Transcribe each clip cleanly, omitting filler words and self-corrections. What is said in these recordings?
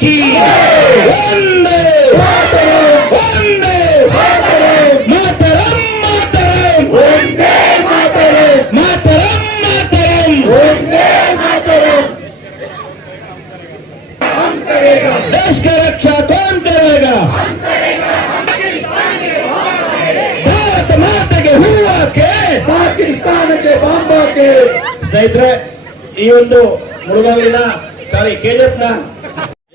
की वंदे वंदे मातरम मातरम वंदे मातरम मातरम मातरम वंदे मातरम। हम करेगा देश की रक्षा कौन करेगा? भारत माता के हुआ के पाकिस्तान के ಬಾಂಬಾ के ಸ್ನೇಹಿತರೆ, ಈ ಒಂದು ಮುಳುಗಾಲಿನ ಸಾರಿ ಕೆಜಿಎಫ್ನ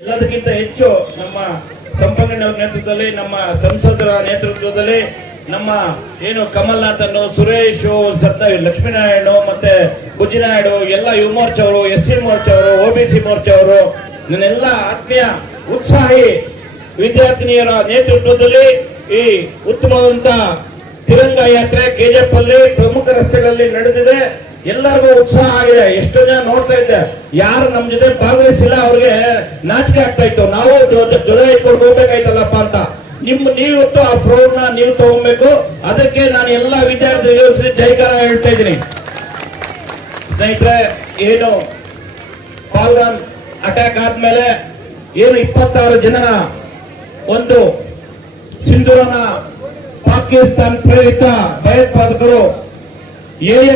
ಎಲ್ಲದಕ್ಕಿಂತ ಹೆಚ್ಚು ನಮ್ಮ ಸಂಪಂಗಣ್ಣ ನೇತೃತ್ವದಲ್ಲಿ, ನಮ್ಮ ಸಂಸದರ ನೇತೃತ್ವದಲ್ಲಿ, ನಮ್ಮ ಏನು ಕಮಲ್ನಾಥನ್, ಸುರೇಶ್, ಲಕ್ಷ್ಮೀನಾರಾಯಣ ಮತ್ತೆ ಬುಜ್ಜಿನಾಯ್ಡು, ಎಲ್ಲ ಯುವ ಮೋರ್ಚಾ ಅವರು, SC ಮೋರ್ಚಾ ಅವರು, OBC ಮೋರ್ಚಾ ಅವರು, ನನ್ನೆಲ್ಲ ಆತ್ಮೀಯ ಉತ್ಸಾಹಿ ವಿದ್ಯಾರ್ಥಿನಿಯರ ನೇತೃತ್ವದಲ್ಲಿ ಈ ಉತ್ತಮವಾದಂತ ತಿರಂಗ ಯಾತ್ರೆ ಕೆಜಿಎಫ್ ಅಲ್ಲಿ ಪ್ರಮುಖ ರಸ್ತೆಗಳಲ್ಲಿ ನಡೆದಿದೆ. ಎಲ್ಲರಿಗೂ ಉತ್ಸಾಹ ಆಗಿದೆ. ಎಷ್ಟೋ ಜನ ನೋಡ್ತಾ ಇದ್ದೆ, ಯಾರು ನಮ್ ಜೊತೆ ಭಾಗವಹಿಸಿಲ್ಲ ಅವ್ರಿಗೆ ನಾಚಿಕೆ ಆಗ್ತಾ ಇತ್ತು. ನಾವು ಜೊತೆ ಇಟ್ಕೊಂಡು ಹೋಗ್ಬೇಕಾಯ್ತಲ್ಲಪ್ಪ ಅಂತ. ನೀವಿತ್ತು ಆ ಫ್ರೌಡ್ ನ ನೀವು ತಗೊಬೇಕು. ಅದಕ್ಕೆ ನಾನು ಎಲ್ಲಾ ವಿದ್ಯಾರ್ಥಿಗಳಿಗೆ ಜೈಕಾರ ಹೇಳ್ತಾ ಇದ್ದೀನಿ. ಸ್ನೇಹಿತರೆ, ಏನು ಪಾಲ್ಗಾನ್ ಅಟ್ಯಾಕ್ ಆದ್ಮೇಲೆ ಏನು 26 ಜನರ ಒಂದು ಸಿಂಧೂರನ ಪಾಕಿಸ್ತಾನ ಪ್ರೇರಿತ ಭಯೋತ್ಪಾದಕರು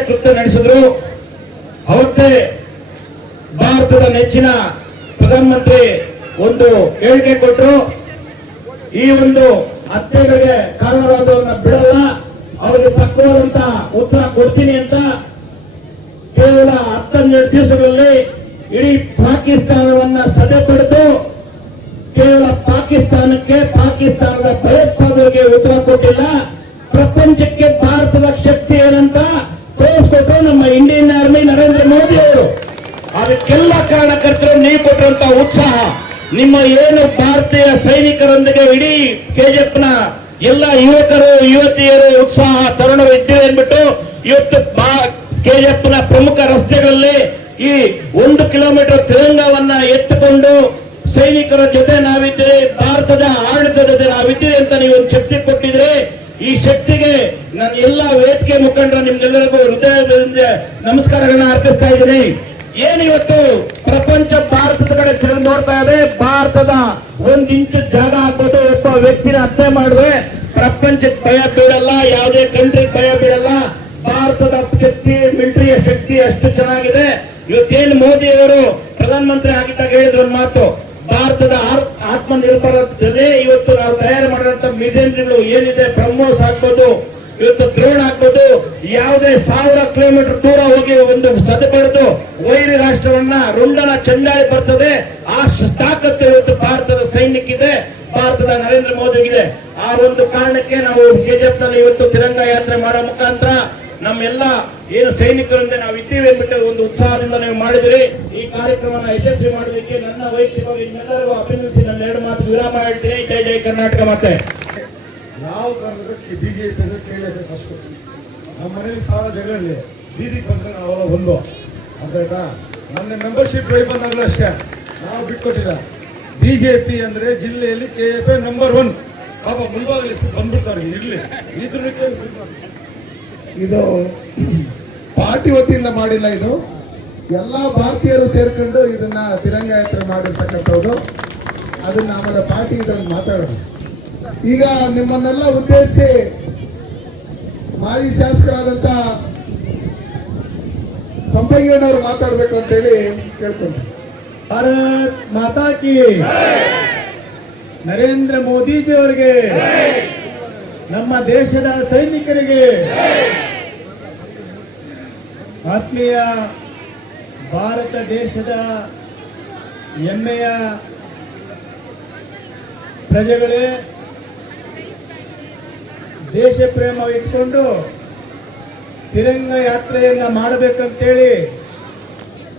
ಕೃತ್ಯ ನಡೆಸಿದ್ರು. ಅವತ್ತೇ ಭಾರತದ ನೆಚ್ಚಿನ ಪ್ರಧಾನಮಂತ್ರಿ ಒಂದು ಹೇಳಿಕೆ ಕೊಟ್ಟರು, ಈ ಒಂದು ಹತ್ಯೆಗಳಿಗೆ ಕಾರಣವಾದವನ್ನ ಬಿಡಲ್ಲ, ಅವರಿಗೆ ತಕ್ಕವಾದಂತ ಉತ್ತರ ಕೊಡ್ತೀನಿ ಅಂತ. ಕೇವಲ 12 ದಿವಸಗಳಲ್ಲಿ ಇಡೀ ಪಾಕಿಸ್ತಾನವನ್ನ ಸದೆ ಪಡೆದು ಕೇವಲ ಪಾಕಿಸ್ತಾನಕ್ಕೆ, ಪಾಕಿಸ್ತಾನದ ಭಯೋತ್ಪಾದಕರಿಗೆ ಉತ್ತರ ಕೊಟ್ಟಿಲ್ಲ, ಪ್ರಪಂಚಕ್ಕೆ ಭಾರತದ ಶಕ್ತಿ ಏನಂತ ತೋರಿಸ್ಕೊಟ್ರು ನಮ್ಮ ಇಂಡಿಯನ್ ಆರ್ಮಿ ನರೇಂದ್ರ ಮೋದಿ ಅವರು. ಅದಕ್ಕೆಲ್ಲ ಕಾರಣಕರ್ತರು ನೀವು ಕೊಟ್ಟಂತ ಉತ್ಸಾಹ, ನಿಮ್ಮ ಏನು ಭಾರತೀಯ ಸೈನಿಕರೊಂದಿಗೆ ಇಡೀ ಕೆಜಿಎಫ್ನ ಎಲ್ಲ ಯುವಕರು ಯುವತಿಯರು ಉತ್ಸಾಹ ತರುಣರು ಇದ್ದೀರಿ ಅಂದ್ಬಿಟ್ಟು ಇವತ್ತು ಕೆಜಿಎಫ್ನ ಪ್ರಮುಖ ರಸ್ತೆಗಳಲ್ಲಿ ಈ 1 ಕಿಲೋಮೀಟರ್ ತಿರಂಗವನ್ನ ಎತ್ತುಕೊಂಡು ಸೈನಿಕರ ಜೊತೆ ನಾವಿದ್ದೀರಿ, ಭಾರತದ ಆಡಳಿತದ ಜೊತೆ ನಾವಿದ್ದೀರಿ ಅಂತ ನೀವು ಒಂದು ಶಕ್ತಿ ಕೊಟ್ಟಿದ್ರೆ, ಈ ಶಕ್ತಿಗೆ ನಾನು ಎಲ್ಲ ವೇದಿಕೆ ಮುಖಂಡರ ನಿಮ್ಗೆಲ್ಲರಿಗೂ ಹೃದಯದಿಂದ ನಮಸ್ಕಾರಗಳನ್ನ ಅರ್ಪಿಸ್ತಾ ಇದ್ದೀನಿ. ಏನಿವತ್ತು ಪ್ರಪಂಚ ಭಾರತದ ಕಡೆ ತಿರುಗಿ ನೋಡ್ತಾ ಇದೆ. ಭಾರತದ 1 ಇಂಚು ಜಾಗ ಹಾಕೋದು, ಒಬ್ಬ ವ್ಯಕ್ತಿನ ಹತ್ಯೆ ಮಾಡುವೆ, ಪ್ರಪಂಚಕ್ಕೆ ಭಯ ಬೀಳಲ್ಲ, ಯಾವುದೇ ಕಂಟ್ರಿ ಭಯ ಬೀಳಲ್ಲ. ಭಾರತದ ಶಕ್ತಿ, ಮಿಲಿಟರಿಯ ಶಕ್ತಿ ಅಷ್ಟು ಚೆನ್ನಾಗಿದೆ. ಇವತ್ತೇನು ಮೋದಿ ಅವರು ಪ್ರಧಾನಮಂತ್ರಿ ಆಗಿದ್ದಾಗ ಹೇಳಿದ್ರು ಒಂದು ಮಾತು, ಭಾರತದ ಆತ್ಮನಿರ್ಭರದಲ್ಲಿ ಇವತ್ತು ನಾವು ತಯಾರು ಮಾಡಿದಂತ ಮಿಸೈಲ್ಗಳು ಏನಿದೆ, ಬ್ರಹ್ಮೋಸ್ ಆಗ್ಬೋದು, ಇವತ್ತು ದ್ರೋಣ್ ಆಗ್ಬೋದು, ಯಾವುದೇ 1000 ಕಿಲೋಮೀಟರ್ ದೂರ ಹೋಗಿ ಒಂದು ಸದೆಬಡಿದು ವೈರಿ ರಾಷ್ಟ್ರವನ್ನ ರುಂಡನ ಚಂಡಾಡಿ ಬರ್ತದೆ. ಆ ತಾಕತ್ತು ಇವತ್ತು ಭಾರತದ ಸೈನ್ಯಕ್ಕಿದೆ, ಭಾರತದ ನರೇಂದ್ರ ಮೋದಿಗಿದೆ. ಆ ಒಂದು ಕಾರಣಕ್ಕೆ ನಾವು ಕೆಜಿಎಫ್ ನಲ್ಲಿ ಇವತ್ತು ತಿರಂಗ ಯಾತ್ರೆ ಮಾಡೋ ಮುಖಾಂತರ ನಮ್ಮೆಲ್ಲ ಏನು ಸೈನಿಕರಿಂದ ನಾವು ಇದ್ದೀವಿ ಅಂದ್ಬಿಟ್ಟು ಒಂದು ಉತ್ಸಾಹದಿಂದ ನೀವು ಮಾಡಿದಿರಿ. ಈ ಕಾರ್ಯಕ್ರಮನ ಯಶಸ್ವಿ ಮಾಡೋದಕ್ಕೆ ನನ್ನ ವೈಯಕ್ತಿಕವಾಗಿ ನಿಮ್ಮೆಲ್ಲರಿಗೂ ಅಭಿನಂದಿಸಿ ನನ್ನ 2 ಮಾತು ವಿರಾಮ ಹೇಳ್ತೀನಿ. ಜೈ ಜೈ ಕರ್ನಾಟಕ. ಮತ್ತೆ ಯಾವ ಕಾರಣಕ್ಕೆ ಬಿಜೆಪಿ ಕೇಳಿದ್ರೆ ಅಷ್ಟು ನಮ್ಮ ಮನೇಲಿ 1000 ಜಗಳ ಬೀದಿಗೆ ಬಂದ್ರೆ ನಾವೆಲ್ಲ ಒಂದು ಅರ್ಥ. ನನ್ನ ಮೆಂಬರ್ಶಿಪ್ ಡ್ರೈವ್ ಬಂದಾಗಲೂ ಅಷ್ಟೇ ನಾವು ಬಿಟ್ಕೊಟ್ಟಿಲ್ಲ. ಬಿಜೆಪಿ ಅಂದ್ರೆ ಜಿಲ್ಲೆಯಲ್ಲಿ KFA ನಂಬರ್ 1. ಪಾಪ ಮುಲ್ಬಾಗಲಿ ಬಂದ್ಬಿಡ್ತಾರೆ, ಇರ್ಲಿ ಇದ್ರ ಇದು ಪಾರ್ಟಿ ವತಿಯಿಂದ ಮಾಡಿಲ್ಲ, ಇದು ಎಲ್ಲಾ ಭಾರತೀಯರು ಸೇರ್ಕೊಂಡು ಇದನ್ನ ತಿರಂಗ ಯಾತ್ರೆ ಮಾಡಿರ್ತಕ್ಕಂಥದ್ದು. ಅದನ್ನ ಆಮೇಲೆ ಪಾರ್ಟಿ ಇದರಲ್ಲಿ ಮಾತಾಡೋಣ. ಈಗ ನಿಮ್ಮನ್ನೆಲ್ಲ ಉದ್ದೇಶಿಸಿ ಮಾಜಿ ಶಾಸಕರಾದಂತ ಸಂಪಂಗಣ್ಣವರು ಮಾತಾಡ್ಬೇಕು ಅಂತ ಹೇಳಿ ಕೇಳ್ಕೊಂಡು. ಭಾರತ್ ಮಾತಾ ಕಿ, ನರೇಂದ್ರ ಮೋದಿಜಿ ಅವರಿಗೆ, ನಮ್ಮ ದೇಶದ ಸೈನಿಕರಿಗೆ, ಆತ್ಮೀಯ ಭಾರತ ದೇಶದ ಹೆಮ್ಮೆಯ ಪ್ರಜೆಗಳೇ, ದೇಶ ಪ್ರೇಮ ಇಟ್ಕೊಂಡು ತಿರಂಗ ಯಾತ್ರೆಯನ್ನ ಮಾಡಬೇಕಂತೇಳಿ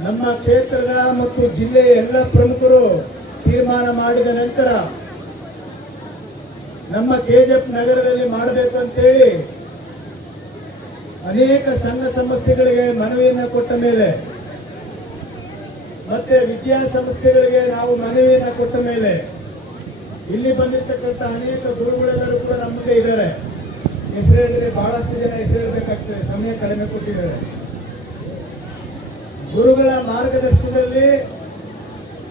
ನಮ್ಮ ಕ್ಷೇತ್ರದ ಮತ್ತು ಜಿಲ್ಲೆಯ ಎಲ್ಲ ಪ್ರಮುಖರು ತೀರ್ಮಾನ ಮಾಡಿದ ನಂತರ ನಮ್ಮ ಕೆಜಿಎಫ್ ನಗರದಲ್ಲಿ ಮಾಡಬೇಕಂತೇಳಿ ಅನೇಕ ಸಂಘ ಸಂಸ್ಥೆಗಳಿಗೆ ಮನವಿಯನ್ನು ಕೊಟ್ಟ ಮೇಲೆ, ಮತ್ತೆ ವಿದ್ಯಾಸಂಸ್ಥೆಗಳಿಗೆ ನಾವು ಮನವಿಯನ್ನು ಕೊಟ್ಟ ಮೇಲೆ, ಇಲ್ಲಿ ಬಂದಿರತಕ್ಕಂಥ ಅನೇಕ ಗುರುಗಳೆಲ್ಲರೂ ಕೂಡ ನಮಗೆ ಇದ್ದಾರೆ. ಹೆಸರು ಹೇಳಿದ್ರೆ ಬಹಳಷ್ಟು ಜನ ಹೆಸರು ಹೇಳಬೇಕಾಗ್ತದೆ, ಸಮಯ ಕಡಿಮೆ ಕೊಟ್ಟಿದ್ದಾರೆ. ಗುರುಗಳ ಮಾರ್ಗದರ್ಶನದಲ್ಲಿ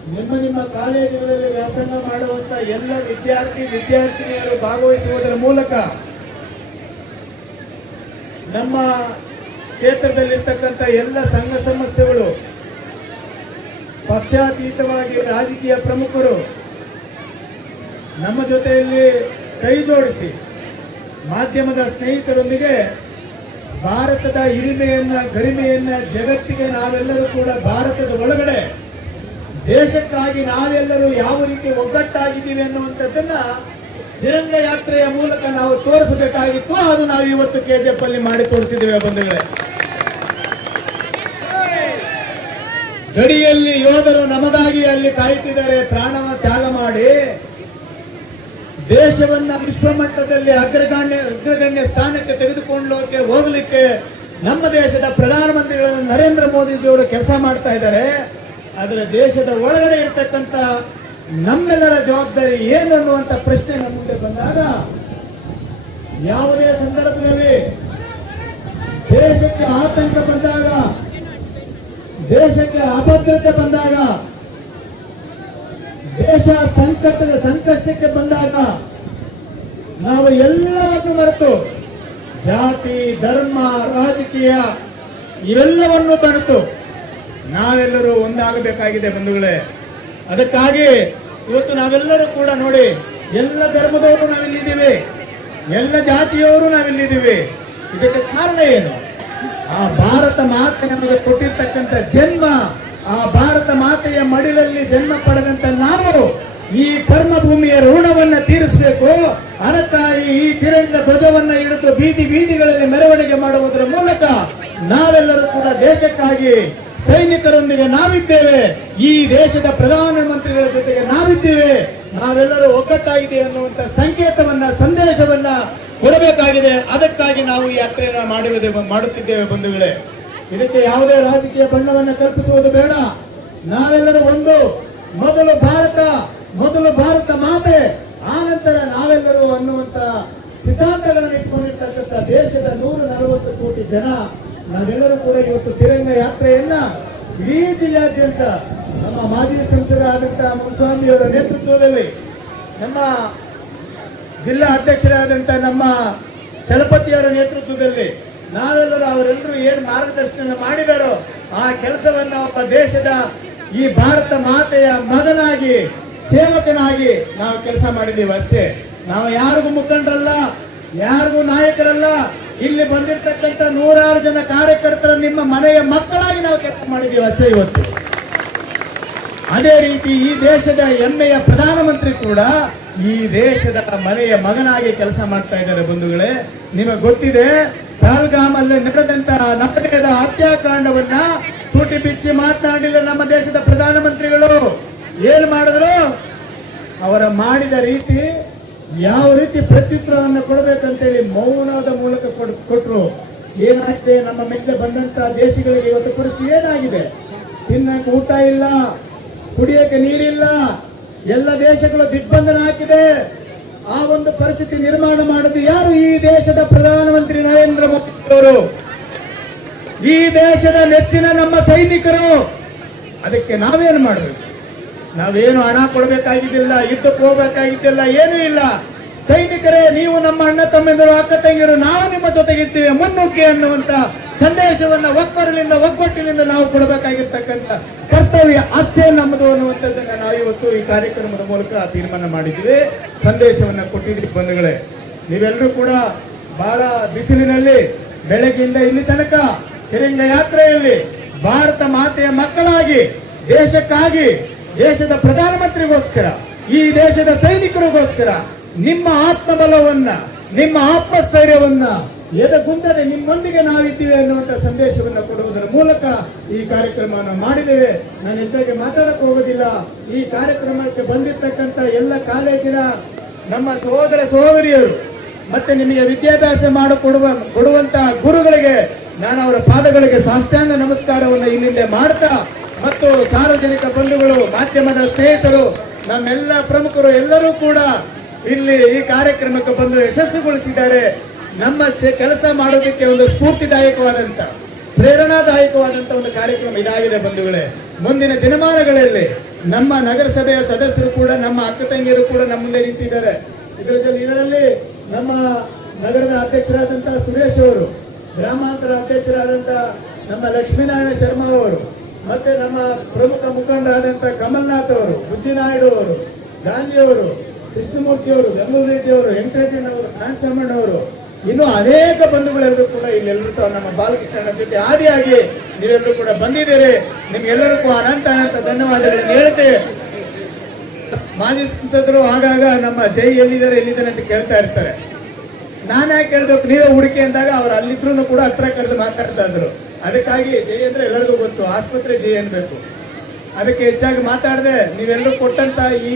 ನಿಮ್ಮ ಕಾಲೇಜುಗಳಲ್ಲಿ ವ್ಯಾಸಂಗ ಮಾಡುವಂತ ಎಲ್ಲ ವಿದ್ಯಾರ್ಥಿನಿಯರು ಭಾಗವಹಿಸುವುದರ ಮೂಲಕ ನಮ್ಮ ಕ್ಷೇತ್ರದಲ್ಲಿರ್ತಕ್ಕಂಥ ಎಲ್ಲ ಸಂಘ ಸಂಸ್ಥೆಗಳು, ಪಕ್ಷಾತೀತವಾಗಿ ರಾಜಕೀಯ ಪ್ರಮುಖರು ನಮ್ಮ ಜೊತೆಯಲ್ಲಿ ಕೈ ಜೋಡಿಸಿ ಮಾಧ್ಯಮದ ಸ್ನೇಹಿತರೊಂದಿಗೆ ಭಾರತದ ಗರಿಮೆಯನ್ನ ಜಗತ್ತಿಗೆ ನಾವೆಲ್ಲರೂ ಕೂಡ ಭಾರತದ ಒಳಗಡೆ ದೇಶಕ್ಕಾಗಿ ನಾವೆಲ್ಲರೂ ಯಾವ ರೀತಿ ಒಗ್ಗಟ್ಟಾಗಿದ್ದೀವಿ ಅನ್ನುವಂಥದ್ದನ್ನ ತಿರಂಗ ಯಾತ್ರೆಯ ಮೂಲಕ ನಾವು ತೋರಿಸಬೇಕಾಗಿತ್ತು. ಅದು ನಾವು ಇವತ್ತು KGF ಅಲ್ಲಿ ಮಾಡಿ ತೋರಿಸಿದ್ದೇವೆ ಬಂಧುಗಳೇ. ಗಡಿಯಲ್ಲಿ ಯೋಧರು ನಮಗಾಗಿ ಅಲ್ಲಿ ಕಾಯುತ್ತಿದ್ದಾರೆ, ಪ್ರಾಣವ ತ್ಯಾಗ ಮಾಡಿ ದೇಶವನ್ನ ವಿಶ್ವಮಟ್ಟದಲ್ಲಿ ಅಗ್ರಗಣ್ಯ ಸ್ಥಾನಕ್ಕೆ ತೆಗೆದುಕೊಂಡು ಹೋಗಲಿಕ್ಕೆ ನಮ್ಮ ದೇಶದ ಪ್ರಧಾನಮಂತ್ರಿಗಳನ್ನು ನರೇಂದ್ರ ಮೋದಿಜಿಯವರು ಕೆಲಸ ಮಾಡ್ತಾ ಇದ್ದಾರೆ. ಆದರೆ ದೇಶದ ಒಳಗಡೆ ಇರ್ತಕ್ಕಂಥ ನಮ್ಮೆಲ್ಲರ ಜವಾಬ್ದಾರಿ ಏನು ಅನ್ನುವಂಥ ಪ್ರಶ್ನೆ ನಮ್ಮ ಮುಂದೆ ಬಂದಾಗ, ಯಾವುದೇ ಸಂದರ್ಭದಲ್ಲಿ ದೇಶಕ್ಕೆ ಆತಂಕ ಬಂದಾಗ, ದೇಶಕ್ಕೆ ಅಭದ್ರತೆ ಬಂದಾಗ, ದೇಶ ಸಂಕಷ್ಟಕ್ಕೆ ಬಂದಾಗ ನಾವು ಎಲ್ಲವನ್ನು ಮರೆತು ಜಾತಿ, ಧರ್ಮ, ರಾಜಕೀಯ ಇವೆಲ್ಲವನ್ನು ಮರೆತು ನಾವೆಲ್ಲರೂ ಒಂದಾಗಬೇಕಾಗಿದೆ ಬಂಧುಗಳೇ. ಅದಕ್ಕಾಗಿ ಇವತ್ತು ನಾವೆಲ್ಲರೂ ಕೂಡ ನೋಡಿ, ಎಲ್ಲ ಧರ್ಮದವರು ನಾವಿಲ್ಲಿದ್ದೀವಿ, ಎಲ್ಲ ಜಾತಿಯವರು ನಾವಿಲ್ಲಿದ್ದೀವಿ. ಇದಕ್ಕೆ ಕಾರಣ ಏನು? ಆ ಭಾರತ ಮಾತೆ ನಮಗೆ ಕೊಟ್ಟಿರ್ತಕ್ಕಂಥ ಜನ್ಮ, ಆ ಭಾರತ ಮಾತೆಯ ಮಡಿಲಲ್ಲಿ ಜನ್ಮ ಪಡೆದಂತ ನಾವು ಈ ಕರ್ಮಭೂಮಿಯ ಋಣವನ್ನ ತೀರಿಸಬೇಕು. ಅದಕ್ಕಾಗಿ ಈ ತಿರಂಗ ಧ್ವಜವನ್ನ ಹಿಡಿದು ಬೀದಿಗಳಲ್ಲಿ ಮೆರವಣಿಗೆ ಮಾಡುವುದರ ಮೂಲಕ ನಾವೆಲ್ಲರೂ ಕೂಡ ದೇಶಕ್ಕಾಗಿ ಸೈನಿಕರೊಂದಿಗೆ ನಾವಿದ್ದೇವೆ, ಈ ದೇಶದ ಪ್ರಧಾನಮಂತ್ರಿಗಳ ಜೊತೆಗೆ ನಾವಿದ್ದೇವೆ, ನಾವೆಲ್ಲರೂ ಒಗ್ಗಟ್ಟಾಗಿದೆ ಅನ್ನುವಂತ ಸಂದೇಶವನ್ನ ಕೊಡಬೇಕಾಗಿದೆ. ಅದಕ್ಕಾಗಿ ನಾವು ಈ ಯಾತ್ರೆಯನ್ನು ಮಾಡುತ್ತಿದ್ದೇವೆ ಬಂಧುಗಳೇ. ಇದಕ್ಕೆ ಯಾವುದೇ ರಾಜಕೀಯ ಬಣ್ಣವನ್ನು ಕಲ್ಪಿಸುವುದು ಬೇಡ. ನಾವೆಲ್ಲರೂ ಒಂದು, ಮೊದಲು ಭಾರತ ಮಾತೆ, ಆನಂತರ ನಾವೆಲ್ಲರೂ ಅನ್ನುವಂತ ಸಿದ್ಧಾಂತಗಳನ್ನು ಇಟ್ಕೊಂಡಿರ್ತಕ್ಕಂಥ ದೇಶದ 140 ಕೋಟಿ ಜನ ನಾವೆಲ್ಲರೂ ಕೂಡ ಇವತ್ತು ತಿರಂಗ ಯಾತ್ರೆಯನ್ನ ಇಡೀ ಜಿಲ್ಲಾದ್ಯಂತ ನಮ್ಮ ಮಾಜಿ ಸಂಸದರಾದಂತಹ ಮುನ್ಸ್ವಾಮಿಯವರ ನೇತೃತ್ವದಲ್ಲಿ, ನಮ್ಮ ಜಿಲ್ಲಾ ಅಧ್ಯಕ್ಷರಾದಂಥ ನಮ್ಮ ಚಲಪತಿಯವರ ನೇತೃತ್ವದಲ್ಲಿ ನಾವೆಲ್ಲರೂ ಅವರೆಲ್ಲರೂ ಏನು ಮಾರ್ಗದರ್ಶನ ಮಾಡಿದಾರೋ ಆ ಕೆಲಸವನ್ನ ಒಬ್ಬ ದೇಶದ ಈ ಭಾರತ ಮಾತೆಯ ಮಗನಾಗಿ, ಸೇವಕನಾಗಿ ನಾವು ಕೆಲಸ ಮಾಡಿದ್ದೀವಿ ಅಷ್ಟೇ. ನಾವು ಯಾರಿಗೂ ಮುಖಂಡರಲ್ಲ, ಯಾರಿಗೂ ನಾಯಕರಲ್ಲ. ಇಲ್ಲಿ ಬಂದಿರತಕ್ಕಂಥ 100 ಜನ ಕಾರ್ಯಕರ್ತರ ನಿಮ್ಮ ಮನೆಯ ಮಕ್ಕಳಾಗಿ ನಾವು ಕೆಲಸ ಮಾಡಿದ್ದೀವಿ ಅಷ್ಟೇ ಇವತ್ತು. ಅದೇ ರೀತಿ ಈ ದೇಶದ ಹೆಮ್ಮೆಯ ಪ್ರಧಾನಮಂತ್ರಿ ಕೂಡ ಈ ದೇಶದ ಮನೆಯ ಮಗನಾಗಿ ಕೆಲಸ ಮಾಡ್ತಾ ಇದ್ದಾರೆ ಬಂಧುಗಳೇ. ನಿಮಗೆ ಗೊತ್ತಿದೆ, ಪಹಲ್ಗಾಮಲ್ಲಿ ನಡೆದಂತಹ ನಗರದ ಹತ್ಯಾಕಾಂಡವನ್ನ ತುಟಿ ಬಿಚ್ಚಿ ಮಾತನಾಡಿಲ್ಲ ನಮ್ಮ ದೇಶದ ಪ್ರಧಾನಮಂತ್ರಿಗಳು. ಏನು ಮಾಡಿದ್ರು? ಅವರ ಮಾಡಿದ ರೀತಿ, ಯಾವ ರೀತಿ ಪ್ರತ್ಯುತ್ತರವನ್ನು ಕೊಡಬೇಕಂತೇಳಿ ಮೌನದ ಮೂಲಕ ಕೊಟ್ಟರು. ಏನಾಗಿದೆ? ನಮ್ಮ ಮೇಲೆ ಬಂದಂತ ದೇಶಗಳಿಗೆ ಇವತ್ತು ಪರಿಸ್ಥಿತಿ ಏನಾಗಿದೆ? ತಿನ್ನಕ್ಕೆ ಊಟ ಇಲ್ಲ, ಕುಡಿಯಕ್ಕೆ ನೀರಿಲ್ಲ, ಎಲ್ಲ ದೇಶಗಳು ದಿಗ್ಬಂಧನ ಹಾಕಿದೆ. ಆ ಒಂದು ಪರಿಸ್ಥಿತಿ ನಿರ್ಮಾಣ ಮಾಡುದು ಯಾರು? ಈ ದೇಶದ ಪ್ರಧಾನಮಂತ್ರಿ ನರೇಂದ್ರ ಮೋದಿ ಅವರು, ಈ ದೇಶದ ನೆಚ್ಚಿನ ನಮ್ಮ ಸೈನಿಕರು. ಅದಕ್ಕೆ ನಾವೇನು ಮಾಡಬೇಕು? ನಾವೇನು ಹಣ ಕೊಡಬೇಕಾಗಿದ್ದಿಲ್ಲ, ಯುದ್ಧಕ್ಕೆ ಹೋಗಬೇಕಾಗಿದ್ದಿಲ್ಲ, ಏನೂ ಇಲ್ಲ. ಸೈನಿಕರೇ, ನೀವು ನಮ್ಮ ಅಣ್ಣ ತಮ್ಮೆಂದರು, ಅಕ್ಕ ತಂಗಿಯರು, ನಾವು ನಿಮ್ಮ ಜೊತೆಗಿದ್ದೀವಿ, ಮುನ್ನುಗ್ಗಿ ಅನ್ನುವಂತ ಸಂದೇಶವನ್ನ ಒಗ್ಗಟ್ಟಿನಿಂದ ನಾವು ಕೊಡಬೇಕಾಗಿರ್ತಕ್ಕಂಥ ಕರ್ತವ್ಯ ಅಷ್ಟೇ ನಮ್ಮದು ಅನ್ನುವಂಥದ್ದನ್ನ ನಾವು ಇವತ್ತು ಈ ಕಾರ್ಯಕ್ರಮದ ಮೂಲಕ ತೀರ್ಮಾನ ಮಾಡಿದ್ವಿ, ಸಂದೇಶವನ್ನ ಕೊಟ್ಟಿದ್ವಿ ಬಂಧುಗಳೇ. ನೀವೆಲ್ಲರೂ ಕೂಡ ಬಹಳ ಬಿಸಿಲಿನಲ್ಲಿ ಬೆಳಗ್ಗೆಯಿಂದ ಇಲ್ಲಿ ತನಕ ತಿರಂಗ ಯಾತ್ರೆಯಲ್ಲಿ ಭಾರತ ಮಾತೆಯ ಮಕ್ಕಳಾಗಿ, ದೇಶಕ್ಕಾಗಿ, ದೇಶದ ಪ್ರಧಾನಮಂತ್ರಿಗೋಸ್ಕರ, ಈ ದೇಶದ ಸೈನಿಕರಿಗೋಸ್ಕರ ನಿಮ್ಮ ಆತ್ಮಬಲವನ್ನ, ನಿಮ್ಮ ಆತ್ಮಸ್ಥೈರ್ಯವನ್ನ ಎದೆಗುಂದದೆ ನಿಮ್ಮೊಂದಿಗೆ ನಾವಿದ್ದೀವಿ ಅನ್ನುವಂಥ ಸಂದೇಶವನ್ನು ಕೊಡುವುದರ ಮೂಲಕ ಈ ಕಾರ್ಯಕ್ರಮವನ್ನು ಮಾಡಿದ್ದೇವೆ. ನಾನು ಹೆಚ್ಚಾಗಿ ಮಾತಾಡಕ್ಕೆ ಹೋಗೋದಿಲ್ಲ. ಈ ಕಾರ್ಯಕ್ರಮಕ್ಕೆ ಬಂದಿರತಕ್ಕಂಥ ಎಲ್ಲ ಕಾಲೇಜಿನ ನಮ್ಮ ಸಹೋದರ ಸಹೋದರಿಯರು ಮತ್ತೆ ನಿಮಗೆ ವಿದ್ಯಾಭ್ಯಾಸ ಕೊಡುವಂತಹ ಗುರುಗಳಿಗೆ ನಾನು ಅವರ ಪಾದಗಳಿಗೆ ಸಾಷ್ಟಾಂಗ ನಮಸ್ಕಾರವನ್ನು ಇಲ್ಲಿಂದ ಮಾಡ್ತಾ, ಮತ್ತು ಸಾರ್ವಜನಿಕ ಬಂಧುಗಳು, ಮಾಧ್ಯಮದ ಸ್ನೇಹಿತರು, ನಮ್ಮೆಲ್ಲ ಪ್ರಮುಖರು ಎಲ್ಲರೂ ಕೂಡ ಇಲ್ಲಿ ಈ ಕಾರ್ಯಕ್ರಮಕ್ಕೆ ಬಂದು ಯಶಸ್ವಿಗೊಳಿಸಿದ್ದಾರೆ. ನಮ್ಮ ಕೆಲಸ ಮಾಡೋದಕ್ಕೆ ಒಂದು ಸ್ಫೂರ್ತಿದಾಯಕವಾದಂತ, ಪ್ರೇರಣಾದಾಯಕವಾದಂತ ಒಂದು ಕಾರ್ಯಕ್ರಮ ಇದಾಗಿದೆ ಬಂಧುಗಳೇ. ಮುಂದಿನ ದಿನಮಾನಗಳಲ್ಲಿ ನಮ್ಮ ನಗರಸಭೆಯ ಸದಸ್ಯರು ಕೂಡ, ನಮ್ಮ ಅಕ್ಕ ತಂಗಿಯರು ಕೂಡ ನಮ್ಮ ಮುಂದೆ ನಿಂತಿದ್ದಾರೆ. ಇದರಲ್ಲಿ ನಮ್ಮ ನಗರದ ಅಧ್ಯಕ್ಷರಾದಂತಹ ಸುರೇಶ್ ಅವರು, ಗ್ರಾಮಾಂತರ ಅಧ್ಯಕ್ಷರಾದಂತಹ ನಮ್ಮ ಲಕ್ಷ್ಮೀನಾರಾಯಣ ಶರ್ಮಾ ಅವರು, ಮತ್ತೆ ನಮ್ಮ ಪ್ರಮುಖ ಮುಖಂಡರಾದಂತಹ ಕಮಲ್ನಾಥ್ ಅವರು, ಬುಜ್ಜಿನಾಯ್ಡು ಅವರು, ಗಾಂಧಿ ಅವರು, ಕೃಷ್ಣಮೂರ್ತಿ ಅವರು, ಗಂಗೂರ್ ರೆಡ್ಡಿ ಅವರು, ವೆಂಕಟೇಶಣ್ಣವರು, ಕಾಂತಮ್ಮಣ್ಣ ಅವರು, ಇನ್ನು ಅನೇಕ ಬಂಧುಗಳೆಲ್ಲರೂ ಕೂಡ ಇಲ್ಲೆಲ್ಲರೂ ನಮ್ಮ ಬಾಲಕೃಷ್ಣನ ಜೊತೆ ಆದಿಯಾಗಿ ನೀವೆಲ್ಲರೂ ಕೂಡ ಬಂದಿದ್ದೀರಿ. ನಿಮ್ಗೆಲ್ಲರಿಗೂ ಅನಂತ ಧನ್ಯವಾದಗಳನ್ನು ಹೇಳ್ತೇವೆ. ಮಾಜಿ ಸಂಸದರು ಆಗಾಗ ನಮ್ಮ ಜೈ ಎಲ್ಲಿದ್ದಾರೆ ಅಂತ ಕೇಳ್ತಾ ಇರ್ತಾರೆ. ನಾನು ಯಾಕೆ ಕೇಳ್ಬೇಕು, ನೀವೇ ಹುಡುಕಿ ಅಂದಾಗ ಅವ್ರು ಅಲ್ಲಿದ್ರು ಕೂಡ ಹತ್ರ ಕರೆದು ಮಾತಾಡ್ತಾ ಇದ್ರು. ಅದಕ್ಕಾಗಿ ಜೈ ಅಂದ್ರೆ ಎಲ್ಲರಿಗೂ ಗೊತ್ತು, ಆಸ್ಪತ್ರೆ ಜೈ ಅನ್ಬೇಕು. ಅದಕ್ಕೆ ಹೆಚ್ಚಾಗಿ ಮಾತಾಡದೆ ನೀವೆಲ್ಲರೂ ಕೊಟ್ಟಂತ ಈ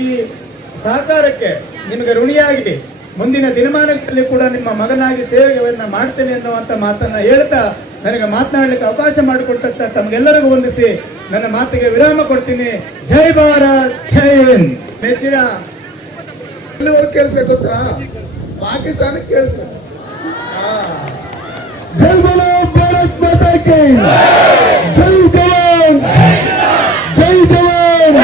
ಸಹಕಾರಕ್ಕೆ ನಿಮಗೆ ಋಣಿಯಾಗಿ ಮುಂದಿನ ದಿನಮಾನಗಳಲ್ಲಿ ಕೂಡ ನಿಮ್ಮ ಮಗನಾಗಿ ಸೇವೆಯನ್ನ ಮಾಡ್ತೇನೆ ಅನ್ನುವಂತ ಮಾತನ್ನ ಹೇಳ್ತಾ ನನಗೆ ಮಾತನಾಡಲಿಕ್ಕೆ ಅವಕಾಶ ಮಾಡಿಕೊಟ್ಟಂತ ತಮಗೆಲ್ಲರಿಗೂ ವಂದಿಸಿ ನನ್ನ ಮಾತಿಗೆ ವಿರಾಮ ಕೊಡ್ತೀನಿ. ಜೈ ಭಾರತ್, ಜೈ ಹಿಂದ್. ನೆಚ್ಚಿನ ಕೇಳಿಸ್ಬೇಕು ಹತ್ರ ಪಾಕಿಸ್ತಾನಕ್ಕೆ ಕೇಳಿಸ್ಬೇಕು. ಜೈ ಬೋಲೋ ಭಾರತ್ ಮಾತಾ ಕಿ ಜೈ, ಜವಾನ್ ಜೈ ಜವಾನ್.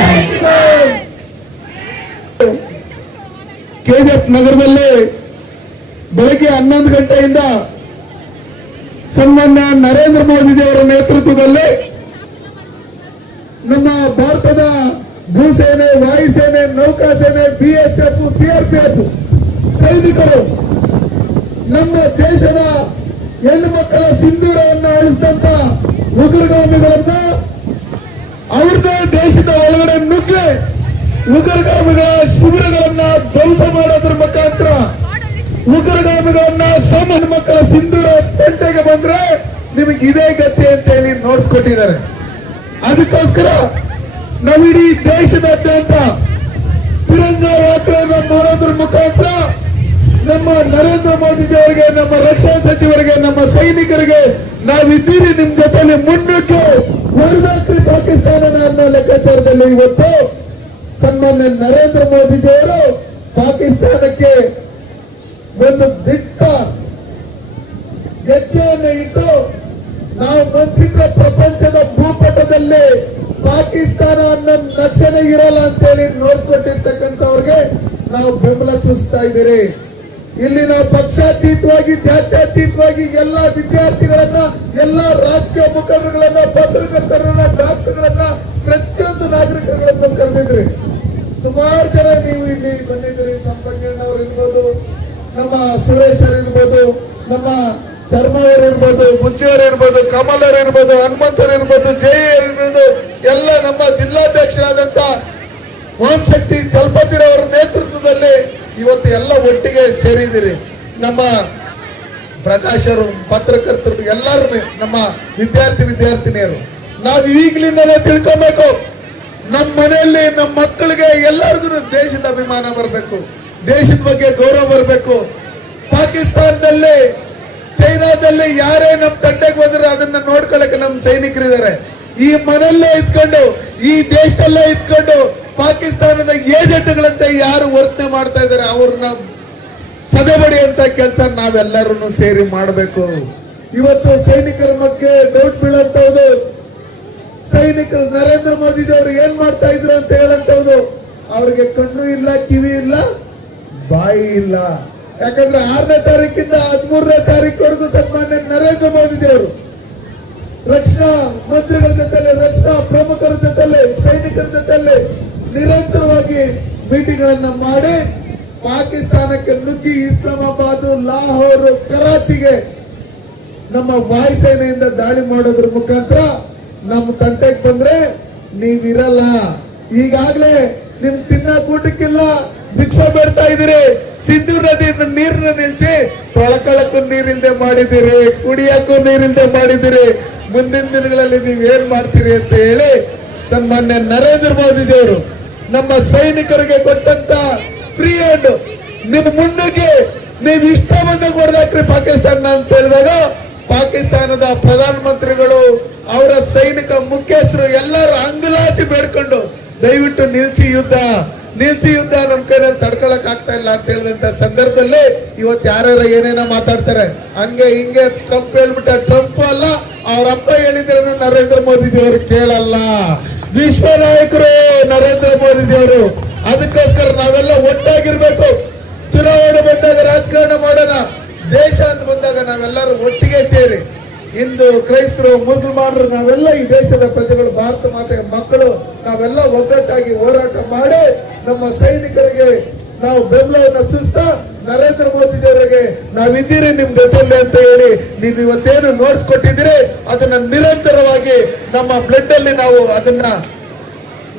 ಕೆಜಿಎಫ್ ನಗರದಲ್ಲಿ ಬೆಳಗ್ಗೆ 11 ಗಂಟೆಯಿಂದ ಸನ್ಮಾನ್ಯ ನರೇಂದ್ರ ಮೋದಿಜಿಯವರ ನೇತೃತ್ವದಲ್ಲಿ ನಮ್ಮ ಭಾರತದ ಭೂಸೇನೆ, ವಾಯುಸೇನೆ, ನೌಕಾಸೇನೆ, BSF, CRPF ಸೈನಿಕರು ನಮ್ಮ ದೇಶದ ಹೆಣ್ಣು ಮಕ್ಕಳ ಸಿಂಧೂರವನ್ನು ಅಳಿಸಿದಂತ ಉಗ್ರಗಾಮಿಗಳನ್ನ ಅವ್ರದೇ ದೇಶದ ಒಳಗಡೆ ನುಗ್ಗಿ ಉಗ್ರಗಾಮಿಗಳ ಶಿಬಿರಗಳನ್ನ ಧ್ವಂಸ ಮಾಡೋದ್ರ ಮುಖಾಂತರ ಉಗ್ರಗಾಮಿಗಳನ್ನ ಸಾಮಾನ್ಯ ಮಕ್ಕಳ ಸಿಂಧೂರ ತಂಟೆಗೆ ಬಂದ್ರೆ ನಿಮಗೆ ಇದೇ ಗತಿ ಅಂತ ಹೇಳಿ ನೋಡ್ಸ್ಕೊಟ್ಟಿದ್ದಾರೆ. ಅದಕ್ಕೋಸ್ಕರ ನಾವಿಡೀ ದೇಶದಾದ್ಯಂತ ತಿರಂಗ ಯಾತ್ರೆಯನ್ನು ಮಾಡೋದ್ರ ಮುಖಾಂತರ ನಮ್ಮ ನರೇಂದ್ರ ಮೋದಿಜಿ ಅವರಿಗೆ, ನಮ್ಮ ರಕ್ಷಣಾ ಸಚಿವರಿಗೆ, ನಮ್ಮ ಸೈನಿಕರಿಗೆ ನಾವಿದ್ದೀರಿ ನಿಮ್ ಜೊತೆಲಿ ಮುನ್ನುಗ್ಗಿ ಹೊರದಾಕ್ರಿ ಪಾಕಿಸ್ತಾನ ಅನ್ನೋ ಲೆಕ್ಕಾಚಾರದಲ್ಲಿ ಇವತ್ತು ಸನ್ಮಾನ್ಯ ನರೇಂದ್ರ ಮೋದಿಜಿ ಅವರು ಪಾಕಿಸ್ತಾನಕ್ಕೆ ಒಂದು ದಿಟ್ಟ ಗೆಜ್ಜೆಯನ್ನು ಇಟ್ಟು ನಾವು ಮನ್ಸಿಟ್ಟ ಪ್ರಪಂಚದ ಭೂಪಟದಲ್ಲಿ ಪಾಕಿಸ್ತಾನ ಅನ್ನೋ ನಕ್ಷೆನೇ ಇರಲ್ಲ ಅಂತೇಳಿ ನೋಡ್ಸ್ಕೊಟ್ಟಿರ್ತಕ್ಕಂಥವ್ರಿಗೆ ನಾವು ಬೆಂಬಲ ಸೂಚಿಸ್ತಾ ಇದ್ದೀರಿ. ಇಲ್ಲಿ ನಾವು ಪಕ್ಷಾತೀತವಾಗಿ, ಜಾತ್ಯತೀತವಾಗಿ ಎಲ್ಲ ವಿದ್ಯಾರ್ಥಿಗಳನ್ನ, ಎಲ್ಲ ರಾಜಕೀಯ ಮುಖಂಡರುಗಳನ್ನ, ಪತ್ರಕರ್ತರನ್ನ, ಡಾಕ್ಟರ್ಗಳನ್ನ, ಪ್ರತಿಯೊಂದು ನಾಗರಿಕಗಳನ್ನು ಕರೆದಿದ್ರಿ. ಸುಮಾರು ಜನ ನೀವು ಇಲ್ಲಿ ಬಂದಿದ್ರಿ. ಸಂಪಂಗಣ್ಣವ್ರು ಇರ್ಬೋದು, ನಮ್ಮ ಸುರೇಶ್ ಅವರು ಇರ್ಬೋದು, ನಮ್ಮ ಶರ್ಮಾ ಅವರು ಇರ್ಬೋದು, ಬುಜ್ಜಿಯವರು ಇರ್ಬೋದು, ಕಮಲ್ ಅವರು ಇರ್ಬೋದು, ಹನುಮಂತರು ಇರ್ಬೋದು, ಜೈ ಇರ್ಬೋದು, ಎಲ್ಲ ನಮ್ಮ ಜಿಲ್ಲಾಧ್ಯಕ್ಷರಾದಂತ ಓಂಶಕ್ತಿ ಚಲಪತಿರವರ ನೇತೃತ್ವದಲ್ಲಿ ಇವತ್ತು ಎಲ್ಲ ಒಟ್ಟಿಗೆ ಸೇರಿದಿರಿ. ನಮ್ಮ ಪ್ರಕಾಶರು, ಪತ್ರಕರ್ತರು, ಎಲ್ಲರೂ ನಮ್ಮ ವಿದ್ಯಾರ್ಥಿನಿಯರು ನಾವು ಈಗಲಿಂದಲೇ ತಿಳ್ಕೊಬೇಕು. ನಮ್ಮ ಮನೆಯಲ್ಲಿ ನಮ್ಮ ಮಕ್ಕಳಿಗೆ ಎಲ್ಲರಿಗೂ ದೇಶದ ಅಭಿಮಾನ ಬರಬೇಕು, ದೇಶದ ಬಗ್ಗೆ ಗೌರವ ಬರಬೇಕು. ಪಾಕಿಸ್ತಾನದಲ್ಲಿ, ಚೈನಾದಲ್ಲಿ ಯಾರೇ ನಮ್ಮ ತಂಟೆಗೆ ಬಂದ್ರೆ ಅದನ್ನ ನೋಡ್ಕೊಳ್ಳಕ್ಕೆ ನಮ್ಮ ಸೈನಿಕರಿದ್ದಾರೆ. ಈ ಮನೆಯಲ್ಲೇ ಇದ್ಕೊಂಡು, ಈ ದೇಶದಲ್ಲೇ ಇದ್ಕೊಂಡು ಪಾಕಿಸ್ತಾನದ ಏಜೆಂಟ್ಗಳಂತೆ ಯಾರು ವರ್ತನೆ ಮಾಡ್ತಾ ಇದ್ದಾರೆ ಅವ್ರನ್ನ ಸದೆಬಡಿ ಅಂತ ಕೆಲಸ ನಾವೆಲ್ಲರೂ ಸೇರಿ ಮಾಡಬೇಕು. ಇವತ್ತು ಸೈನಿಕರ ಬಗ್ಗೆ ಡೌಟ್ ಬೀಳಂತವ್ದು, ಸೈನಿಕರು ನರೇಂದ್ರ ಮೋದಿಜಿ ಅವರು ಏನ್ ಮಾಡ್ತಾ ಇದ್ರು ಅಂತ ಹೇಳಂತವ್ದು. ಅವ್ರಿಗೆ ಕಣ್ಣು ಇಲ್ಲ, ಕಿವಿ ಇಲ್ಲ, ಬಾಯಿ ಇಲ್ಲ. ಯಾಕಂದ್ರೆ 6ನೇ ತಾರೀಕಿಂದ 13ನೇ ತಾರೀಕುವರೆಗೂ ಸನ್ಮಾನ್ಯ ನರೇಂದ್ರ ಮೋದಿಜಿ ಅವರು ರಕ್ಷಣಾ ಮಂತ್ರಿಗಳ ಜೊತೆಲೆ, ರಕ್ಷಣಾ ಪ್ರಮುಖರ ಜೊತೆಲೆ, ಸೈನಿಕರ ಜೊತೆಲೆ ನಿರಂತರವಾಗಿ ಮೀಟಿಂಗ್ ಗಳನ್ನ ಮಾಡಿ ಪಾಕಿಸ್ತಾನಕ್ಕೆ ನುಗ್ಗಿ ಇಸ್ಲಾಮಾಬಾದ್, ಲಾಹೋರ್, ಕರಾಚಿಗೆ ನಮ್ಮ ವಾಯುಸೇನೆಯಿಂದ ದಾಳಿ ಮಾಡೋದ್ರ ಮುಖಾಂತರ ನಮ್ಮ ತಂಟೆಗೆ ಬಂದ್ರೆ ನೀವಿರಲ್ಲ. ಈಗಾಗ್ಲೇ ನಿಮ್ ತಿನ್ನಕ್ ಊಟಕ್ಕಿಲ್ಲ, ಭಿಕ್ಷಾ ಬೇಡ್ತಾ ಇದೀರಿ. ಸಿಂಧೂ ನದಿಯಿಂದ ನೀರನ್ನ ನಿಲ್ಸಿ ತೊಳಕಳಕ್ಕೂ ನೀರಿಲ್ದೆ ಮಾಡಿದಿರಿ, ಕುಡಿಯಕ್ಕೂ ನೀರಿಲ್ದೆ ಮಾಡಿದಿರಿ. ಮುಂದಿನ ದಿನಗಳಲ್ಲಿ ನೀವೇನ್ ಮಾಡ್ತೀರಿ ಅಂತ ಹೇಳಿ ಸನ್ಮಾನ್ಯ ನರೇಂದ್ರ ಮೋದಿಜಿ ಅವರು ನಮ್ಮ ಸೈನಿಕರಿಗೆ ಕೊಟ್ಟಂತ ಫ್ರೀ ಹ್ಯಾಂಡ್ ನಿಮ್ ಮುನ್ನುಗ್ಗಿ ನೀವ್ ಇಷ್ಟ ಬಂದಾಗ ಹೊಡೆದಾಕ್ರಿ ಪಾಕಿಸ್ತಾನ ಅಂತ ಹೇಳಿದಾಗ ಪಾಕಿಸ್ತಾನದ ಪ್ರಧಾನ ಮಂತ್ರಿಗಳು, ಅವರ ಸೈನಿಕ ಮುಖ್ಯಸ್ಥರು ಎಲ್ಲರೂ ಅಂಗುಲಾಚಿ ಬೇಡ್ಕೊಂಡು ದಯವಿಟ್ಟು ನಿಲ್ಸಿ ಯುದ್ಧ, ನಮ್ ಕೈನಲ್ಲಿ ತಡ್ಕೊಳಕ್ ಆಗ್ತಾ ಇಲ್ಲ ಅಂತ ಹೇಳಿದಂತ ಸಂದರ್ಭದಲ್ಲಿ ಇವತ್ತು ಯಾರ್ಯಾರ ಏನೇನೋ ಮಾತಾಡ್ತಾರೆ. ಹಂಗೆ ಹಿಂಗೆ ಟ್ರಂಪ್ ಹೇಳ್ಬಿಟ್ಟ, ಟ್ರಂಪ್ ಅಲ್ಲ ಅವ್ರ ಅಪ್ಪ ಹೇಳಿದ್ರೇನು ನರೇಂದ್ರ ಮೋದಿಜಿ ಅವರು ಕೇಳಲ್ಲ. ವಿಶ್ವ ನಾಯಕರು ನರೇಂದ್ರ ಮೋದಿಜಿಯವರು. ಅದಕ್ಕೋಸ್ಕರ ನಾವೆಲ್ಲ ಒಟ್ಟಾಗಿರ್ಬೇಕು. ಚುನಾವಣೆ ಬಂದಾಗ ರಾಜಕಾರಣ ಮಾಡೋಣ. ದೇಶ ಅಂತ ಬಂದಾಗ ನಾವೆಲ್ಲರೂ ಒಟ್ಟಿಗೆ ಸೇರಿ, ಹಿಂದೂ, ಕ್ರೈಸ್ತರು, ಮುಸಲ್ಮಾನರು, ನಾವೆಲ್ಲ ಈ ದೇಶದ ಪ್ರಜೆಗಳು, ಭಾರತ ಮಾತೆಯ ಮಕ್ಕಳು, ನಾವೆಲ್ಲ ಒಗ್ಗಟ್ಟಾಗಿ ಹೋರಾಟ ಮಾಡಿ ನಮ್ಮ ಸೈನಿಕರಿಗೆ ನಾವು ಬೆಂಬಲವನ್ನು ಸೂಚಿಸ್ತಾ ನರೇಂದ್ರ ಮೋದಿಜಿಯವರಿಗೆ ನಾವಿದ್ದೀರಿ ನಿಮ್ ಜೊತೆಯಲ್ಲಿ ಅಂತ ಹೇಳಿ ನೀವು ಇವತ್ತೇನು ನೋಡ್ಸ್ಕೊಟ್ಟಿದ್ದೀರಿ ಅದನ್ನ ನಿರಂತರವಾಗಿ ನಮ್ಮ ಬ್ಲಡ್ ಅಲ್ಲಿ ನಾವು ಅದನ್ನ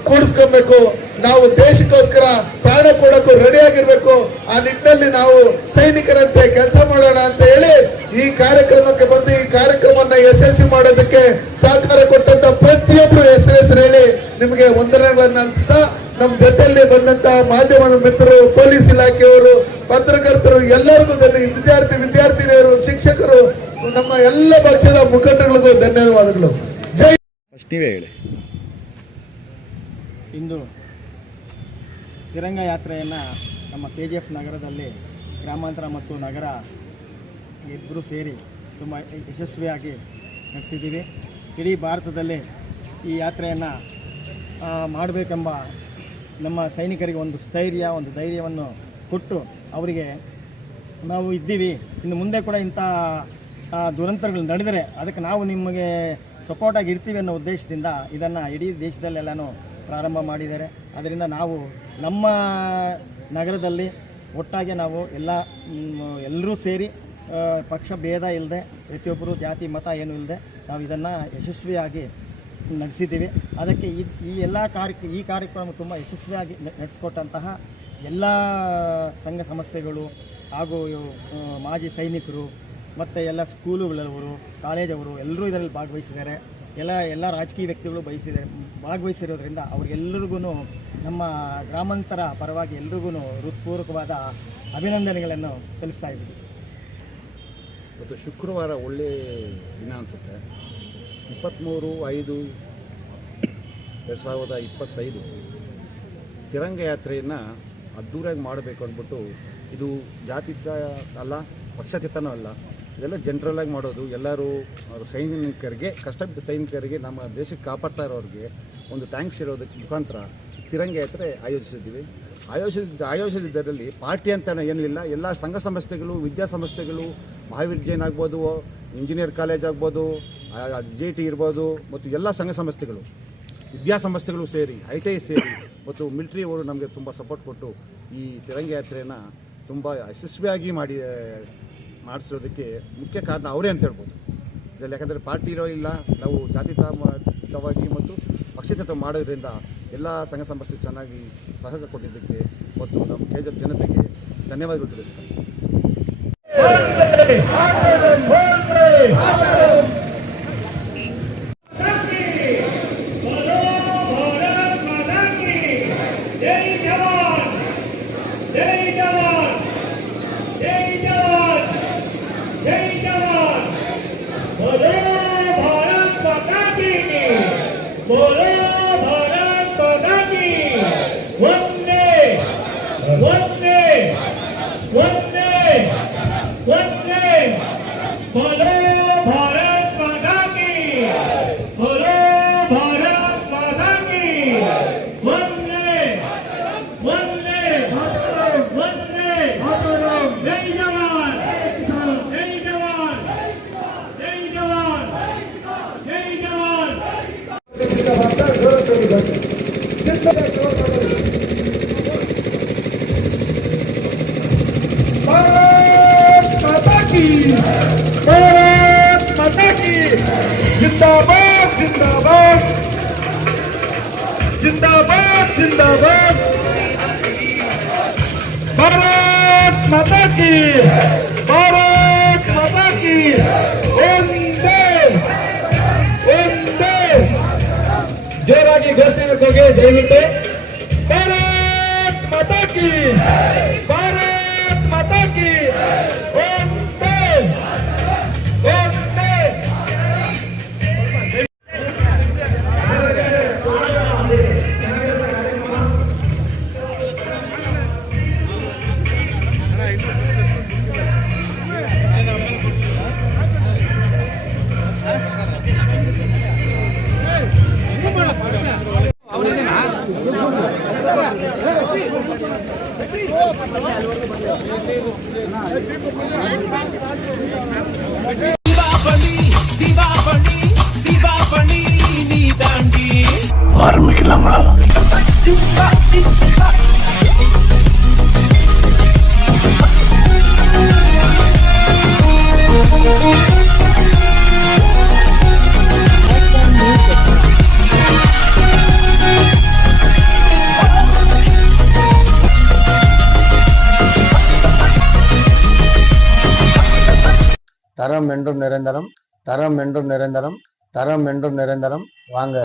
ಕೂಡಿಸ್ಕೊಬೇಕು. ನಾವು ದೇಶಕ್ಕೋಸ್ಕರ ಪ್ರಾಣ ಕೊಡೋಕ್ಕೂ ರೆಡಿ ಆಗಿರ್ಬೇಕು. ಆ ನಿಟ್ಟಿನಲ್ಲಿ ನಾವು ಸೈನಿಕರಂತೆ ಕೆಲಸ ಮಾಡೋಣ ಅಂತ ಹೇಳಿ ಈ ಕಾರ್ಯಕ್ರಮಕ್ಕೆ ಬಂದು ಈ ಕಾರ್ಯಕ್ರಮವನ್ನ ಯಶಸ್ವಿ ಮಾಡೋದಕ್ಕೆ ಸಹಕಾರ ಕೊಟ್ಟಂತ ಪ್ರತಿಯೊಬ್ರು ಹೆಸರು ಹೇಳಿ ನಿಮಗೆ ವಂದನೆಗಳನ್ನ ನಮ್ಮ ಜೊತೆಯಲ್ಲಿ ಬಂದಂತ ಮಾಧ್ಯಮ ಮಿತ್ರರು, ಪೊಲೀಸ್ ಇಲಾಖೆಯವರು, ಪತ್ರಕರ್ತರು, ಎಲ್ಲರಿಗೂ ವಿದ್ಯಾರ್ಥಿನಿಯರು, ಶಿಕ್ಷಕರು, ನಮ್ಮ ಎಲ್ಲ ಪಕ್ಷದ ಮುಖಂಡಗಳಿಗೂ ಧನ್ಯವಾದಗಳು. ಜೈ. ನೀವೇ ಹೇಳಿ. ಇಂದು ತಿರಂಗ ಯಾತ್ರೆಯನ್ನು ನಮ್ಮ KGF ನಗರದಲ್ಲಿ ಗ್ರಾಮಾಂತರ ಮತ್ತು ನಗರ ಇಬ್ಬರು ಸೇರಿ ತುಂಬ ಯಶಸ್ವಿಯಾಗಿ ನಡೆಸಿದ್ದೀವಿ. ಇಡೀ ಭಾರತದಲ್ಲಿ ಈ ಯಾತ್ರೆಯನ್ನು ಮಾಡಬೇಕೆಂಬ ನಮ್ಮ ಸೈನಿಕರಿಗೆ ಒಂದು ಸ್ಥೈರ್ಯ, ಒಂದು ಧೈರ್ಯವನ್ನು ಕೊಟ್ಟು ಅವರಿಗೆ ನಾವು ಇದ್ದೀವಿ, ಇನ್ನು ಮುಂದೆ ಕೂಡ ಇಂಥ ದುರಂತಗಳು ನಡೆದರೆ ಅದಕ್ಕೆ ನಾವು ನಿಮಗೆ ಸಪೋರ್ಟಾಗಿ ಇರ್ತೀವಿ ಅನ್ನೋ ಉದ್ದೇಶದಿಂದ ಇದನ್ನು ಇಡೀ ದೇಶದಲ್ಲೆಲ್ಲನೂ ಪ್ರಾರಂಭ ಮಾಡಿದ್ದಾರೆ. ಅದರಿಂದ ನಾವು ನಮ್ಮ ನಗರದಲ್ಲಿ ಒಟ್ಟಾಗಿ ನಾವು ಎಲ್ಲರೂ ಸೇರಿ ಪಕ್ಷ ಭೇದ ಇಲ್ಲದೆ ಪ್ರತಿಯೊಬ್ಬರು ಜಾತಿ ಮತ ಏನೂ ಇಲ್ಲದೆ ನಾವು ಇದನ್ನು ಯಶಸ್ವಿಯಾಗಿ ನಡೆಸಿದ್ದೀವಿ. ಅದಕ್ಕೆ ಈ ಎಲ್ಲ ಈ ಕಾರ್ಯಕ್ರಮ ತುಂಬ ಯಶಸ್ವಿಯಾಗಿ ನಡೆಸಿಕೊಟ್ಟಂತಹ ಎಲ್ಲ ಸಂಘ ಸಂಸ್ಥೆಗಳು ಹಾಗೂ ಮಾಜಿ ಸೈನಿಕರು ಮತ್ತು ಎಲ್ಲ ಸ್ಕೂಲುಗಳವರು, ಕಾಲೇಜವರು ಎಲ್ಲರೂ ಇದರಲ್ಲಿ ಭಾಗವಹಿಸಿದ್ದಾರೆ. ಎಲ್ಲ ರಾಜಕೀಯ ವ್ಯಕ್ತಿಗಳು ಭಾಗವಹಿಸಿರೋದ್ರಿಂದ ಅವ್ರಿಗೆಲ್ಲರಿಗೂ ನಮ್ಮ ಗ್ರಾಮಾಂತರ ಪರವಾಗಿ ಎಲ್ರಿಗೂ ಹೃತ್ಪೂರ್ವಕವಾದ ಅಭಿನಂದನೆಗಳನ್ನು ಸಲ್ಲಿಸ್ತಾ ಇದ್ದೀವಿ. ಇವತ್ತು ಶುಕ್ರವಾರ ಒಳ್ಳೆಯ ದಿನ ಅನಿಸುತ್ತೆ. 23/5/2025 ತಿರಂಗ ಯಾತ್ರೆಯನ್ನು ಅದ್ದೂರಿಯಾಗಿ ಮಾಡಬೇಕು ಅಂದ್ಬಿಟ್ಟು, ಇದು ಜಾತ್ಯತೀತ ಅಲ್ಲ, ಪಕ್ಷಾತೀತನೂ ಅಲ್ಲ, ಇದೆಲ್ಲ ಜನರಲ್ಲಾಗಿ ಮಾಡೋದು. ಎಲ್ಲರೂ ಸೈನಿಕರಿಗೆ, ಕಷ್ಟಬಿದ್ದ ಸೈನಿಕರಿಗೆ, ನಮ್ಮ ದೇಶಕ್ಕೆ ಕಾಪಾಡ್ತಾ ಇರೋರಿಗೆ ಒಂದು ಥ್ಯಾಂಕ್ಸ್ ಇರೋದಕ್ಕೆ ಮುಖಾಂತರ ತಿರಂಗ ಯಾತ್ರೆ ಆಯೋಜಿಸಿದ್ದೀವಿ. ಆಯೋಜಿಸಿದ್ದರಲ್ಲಿ ಪಾರ್ಟಿ ಅಂತ ಏನೂ ಇಲ್ಲ. ಎಲ್ಲ ಸಂಘ ಸಂಸ್ಥೆಗಳು, ವಿದ್ಯಾಸಂಸ್ಥೆಗಳು, ಮಹಾವಿದ್ಯಾಲಯ ಆಗ್ಬೋದು, ಇಂಜಿನಿಯರ್ ಕಾಲೇಜ್ ಆಗ್ಬೋದು, JT ಇರ್ಬೋದು, ಮತ್ತು ಎಲ್ಲ ಸಂಘ ಸಂಸ್ಥೆಗಳು, ವಿದ್ಯಾಸಂಸ್ಥೆಗಳು ಸೇರಿ, ITI ಸೇರಿ ಮತ್ತು ಮಿಲಿಟ್ರಿಯವರು ನಮಗೆ ತುಂಬ ಸಪೋರ್ಟ್ ಕೊಟ್ಟು ಈ ತಿರಂಗ ಯಾತ್ರೆಯನ್ನು ತುಂಬ ಯಶಸ್ವಿಯಾಗಿ ಮಾಡಿಸೋದಕ್ಕೆ ಮುಖ್ಯ ಕಾರಣ ಅವರೇ ಅಂತ ಹೇಳ್ಬೋದು. ಇದರಲ್ಲಿ ಯಾಕಂದರೆ ಪಾರ್ಟಿ ಇರೋ ಇಲ್ಲ, ನಾವು ಜಾತ್ಯತೀತವಾಗಿ ಮತ್ತು ಪಕ್ಷಾತೀತ ಮಾಡೋದ್ರಿಂದ ಎಲ್ಲ ಸಂಘ ಸಂಸ್ಥೆ ಚೆನ್ನಾಗಿ ಸಹಕಾರ ಕೊಟ್ಟಿದ್ದಕ್ಕೆ ಮತ್ತು ನಮ್ಮ KGF ಜನತೆಗೆ ಧನ್ಯವಾದಗಳು ತಿಳಿಸ್ತಾರೆ. जिंदाबाद जिंदाबाद भारत माता की भारत माता की वंदे वंदे जोराಗಿ ಘೋಷಣೆ ಹೋಗಿ ದಯವಿಟ್ಟು ಭಾರತ್ ಮಾತಾ की भारत माता की वंदे वंदे தரம் என்றும் நிரந்தரம், தரம் என்றும் நிரந்தரம், தரம் என்றும் நிரந்தரம். வாங்க.